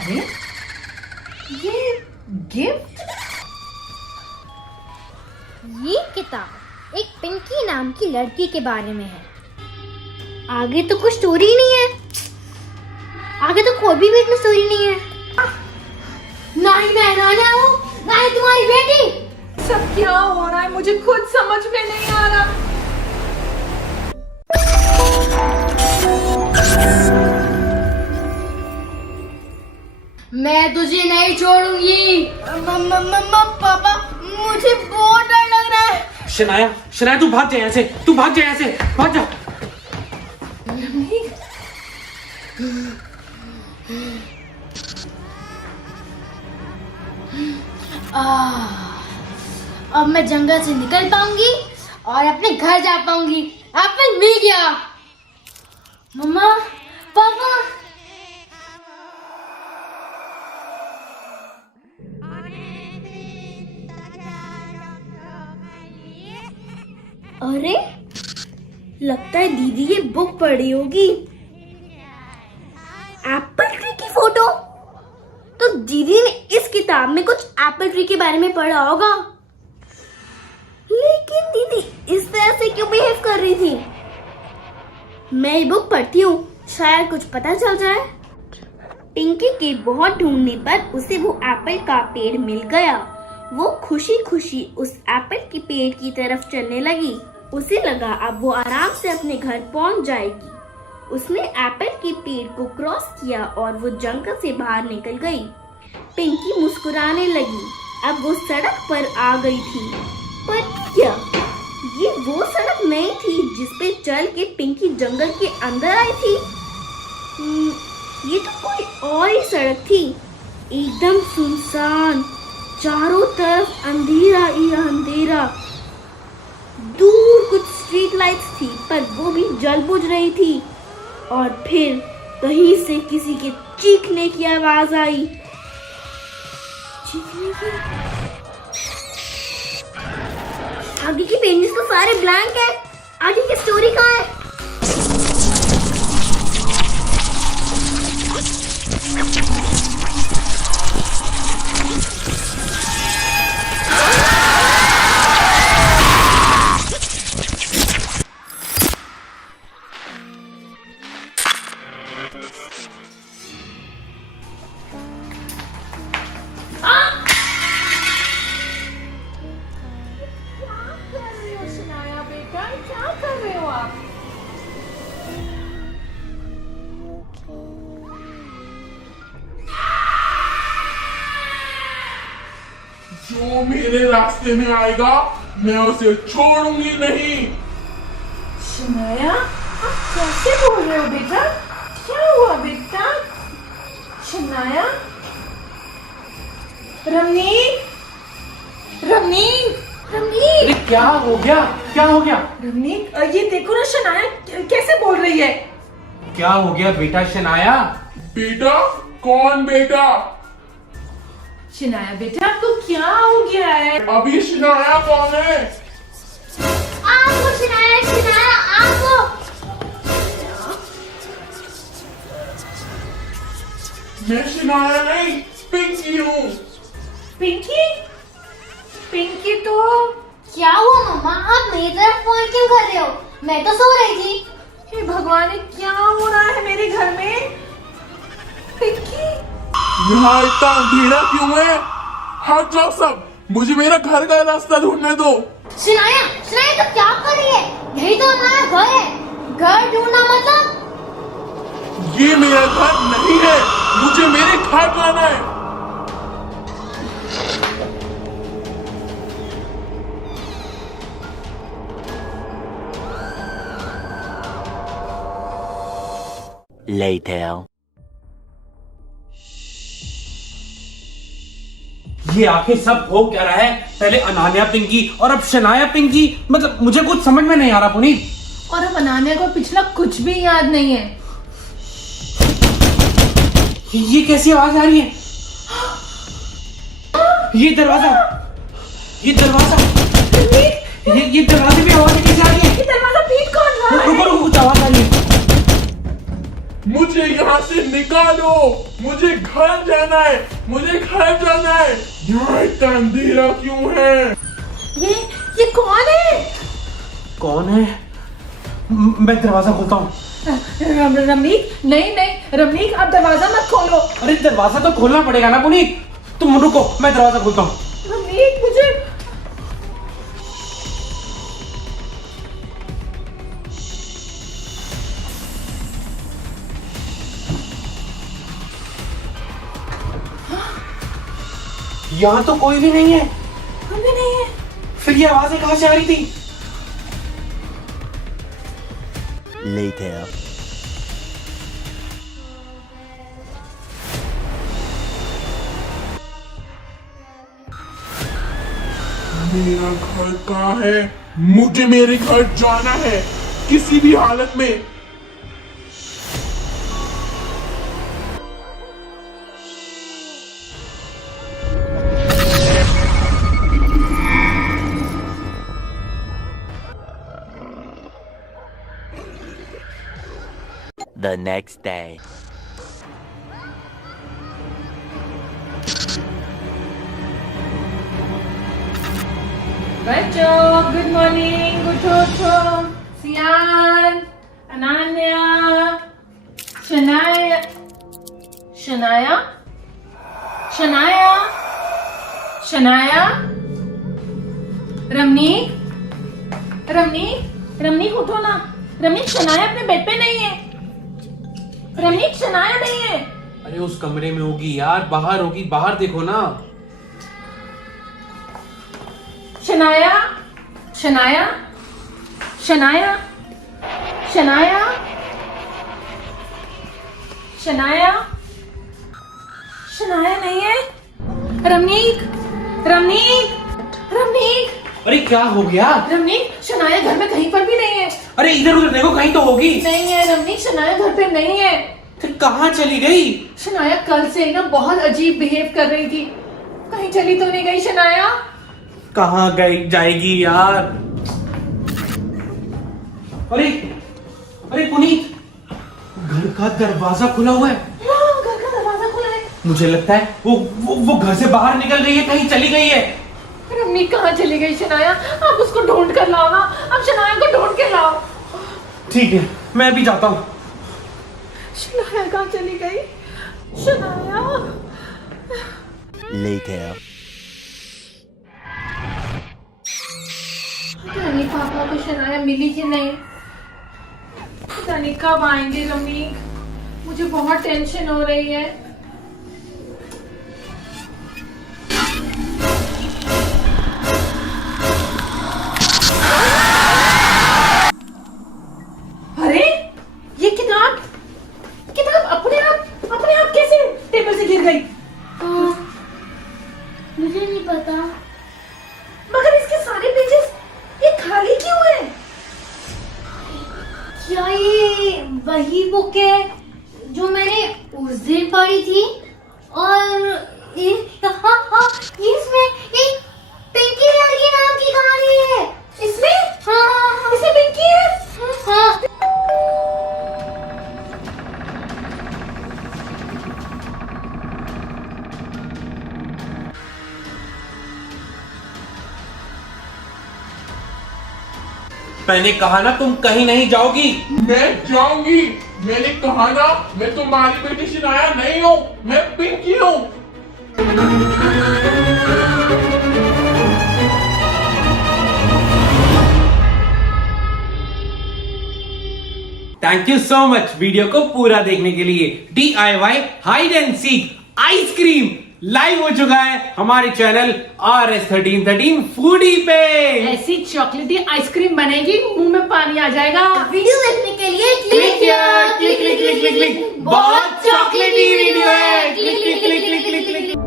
अरे ये गिफ्ट। ये किताब एक पिंकी नाम की लड़की के बारे में है। आगे तो कुछ स्टोरी ही नहीं है। आगे तो कोई भी इसमें स्टोरी नहीं है। नहीं मैं राजा हूँ, नहीं तुम्हारी बेटी। सब क्या हो रहा है मुझे खुद समझ में नहीं आ रहा। मैं तुझे नहीं छोड़ूंगी। पापा मुझे बहुत डर लग रहा है। शनाया, शनाया तू भाग जा यहाँ से, तू भाग जा यहाँ से, भाग जा। अब मैं जंगल से निकल पाऊंगी और अपने घर जा पाऊंगी। एप्पल मिल गया। मम्मा, पापा। अरे लगता है दीदी ये बुक पढ़ी होगी। एप्पल ट्री की फोटो। तो दीदी ने इस किताब में कुछ एप्पल ट्री के बारे में पढ़ा होगा। लेकिन दीदी इस तरह से क्यों बिहेव कर रही थी? मैं ये बुक पढ़ती हूँ, शायद कुछ पता चल जाए। पिंकी के बहुत ढूंढने पर उसे वो एप्पल का पेड़ मिल गया। वो खुशी खुशी उस एप्पल के पेड़ की तरफ चलने लगी। उसे लगा अब वो आराम से अपने घर पहुंच जाएगी। उसने एप्पल के पेड़ को क्रॉस किया और वो जंगल से बाहर निकल गई। पिंकी मुस्कुराने लगी। अब वो सड़क पर आ गई थी। पर क्या ये वो सड़क नहीं थी जिस पे चल के पिंकी जंगल के अंदर आई थी? ये तो कोई और ही सड़क थी, एकदम सुनसान, चारों तरफ अंधेरा ही अंधेरा। दूर कुछ स्ट्रीट लाइट्स थी पर वो भी जल बुझ रही थी। और फिर कहीं से किसी के चीखने की आवाज आई। चीखने की? आगे की पेजेस तो सारे ब्लैंक है। आगे की स्टोरी कहाँ है? जो मेरे रास्ते में आएगा मैं उसे छोड़ूंगी नहीं। शनाया, आप कैसे बोल रहे हो बेटा? क्या हुआ बेटा? शनाया, रवनीत, रवनीत, रवनीत। अरे क्या हो गया, क्या हो गया? रवनीत, ये देखो ना शनाया कैसे बोल रही है। क्या हो गया बेटा शनाया? बेटा? कौन बेटा? शनाया बेटा आपको क्या हो गया है? अभी शनाया कौन है? आपको शनाया, शनाया आपको। मैं शनाया नहीं, पिंकी हूँ। पिंकी? पिंकी तो क्या हुआ मम्मा, आप मेरी तरफ फोन क्यों कर रहे हो? मैं तो सो रही थी। हे भगवान, क्या हो रहा है मेरे घर में? पिंकी, यहाँ इतना अंधेरा क्यों है? हट जाओ सब, मुझे मेरा घर का रास्ता ढूंढने दो। शनाया, शनाया तो क्या कर रही है? यही तो हमारा घर है। घर ढूंढना मतलब? ये मेरा घर नहीं है, मुझे मेरे घर जाना है। Later. ये आखिर सब हो क्या रहा है? पहले अनान्या पिंकी और अब शनाया पिंकी। मतलब मुझे कुछ समझ में नहीं आ रहा पुनीत। और अब अनान्या को पिछला कुछ भी याद नहीं है। ये कैसी आवाज आ रही है? ये दरवाजा, ये दरवाजा, ये दरवाजे में आवाज कैसे आ रही है? ये दरवाजा पीट कौन रहा है? रुको रुको, कुछ आवाज आ रही है। मुझे यहाँ से निकालो, मुझे घर जाना है, मुझे घर जाना है। यहाँ इतना अंधेरा क्यों है? ये कौन है? कौन है? मैं दरवाजा खोलता हूँ। रमनीक, नहीं रमनीक, आप दरवाजा मत खोलो। अरे दरवाजा तो खोलना पड़ेगा ना पुनीत, तुम रुको, मैं दरवाजा खोलता हूँ। रमनीक, मुझे यहाँ तो कोई भी नहीं है। हमें नहीं है। फिर ये आवाजें कहाँ से आ रही थी? Later. मेरा घर कहाँ है? मुझे मेरे घर जाना है किसी भी हालत में। The next day. बच्चों, गुड मॉर्निंग, उठो। सियान, अनान्या, शनाया, रमनीक उठो ना। रमनीक, शनाया अपने बेड पे नहीं है। रमनीक, शनाया नहीं है। अरे उस कमरे में होगी यार, बाहर होगी, बाहर देखो ना। शनाया, नहीं है। रमनीक, अरे क्या हो गया? रमनीक, शनाया घर में कहीं पर भी नहीं है। अरे इधर उधर देखो, कहीं तो होगी। नहीं है रमनीक, शनाया घर पे नहीं है। फिर कहाँ चली गई? शनाया कल से ना बहुत अजीब बिहेव कर रही थी। कहीं चली तो नहीं गई शनाया? कहाँ गई जाएगी यार? अरे पुनीत, घर का दरवाजा खुला हुआ है। हाँ, घर का दरवाजा खुला है। मुझे लगता है वो घर से बाहर निकल गई है, कहीं चली गई है। रमनीक कहाँ चली गई शनाया? आप उसको ढूंढ कर लाओ ना। आप शनाया को ढूंढ के लाओ। ठीक है, मैं भी जाता हूँ। शनाया कहाँ चली गई? शनाया। Later. पता नहीं पापा को शनाया मिली कि नहीं। पता नहीं कब आएंगे रमनीक। मुझे बहुत टेंशन हो रही है। अरे ये किताब अपने आप कैसे टेबल से गिर गई? मुझे नहीं पता। मगर इसके सारे पेजेस ये खाली क्यों है? क्या ये वही बुक है जो मैंने उस दिन पढ़ी थी? और इसमें एक पिंकी लड़की नाम की कहानी है। इसमें? हाँ, इसमें पिंकी है? हाँ। मैंने कहा ना तुम कहीं नहीं जाओगी। मैं जाऊंगी। मैंने कहा ना, मैं तुम्हारी बेटी शनाया नहीं हूँ, मैं पिंकी हूँ। Thank you so much video को पूरा देखने के लिए। DIY hide and seek ice cream live हो चुका है हमारे चैनल RS1313 फूडी पे। ऐसी चॉकलेटी आइसक्रीम बनेगी, मुंह में पानी आ जाएगा। वीडियो देखने के लिए क्लिक किया, click click click click click. बहुत चॉकलेटी वीडियो है। Click click click click click click.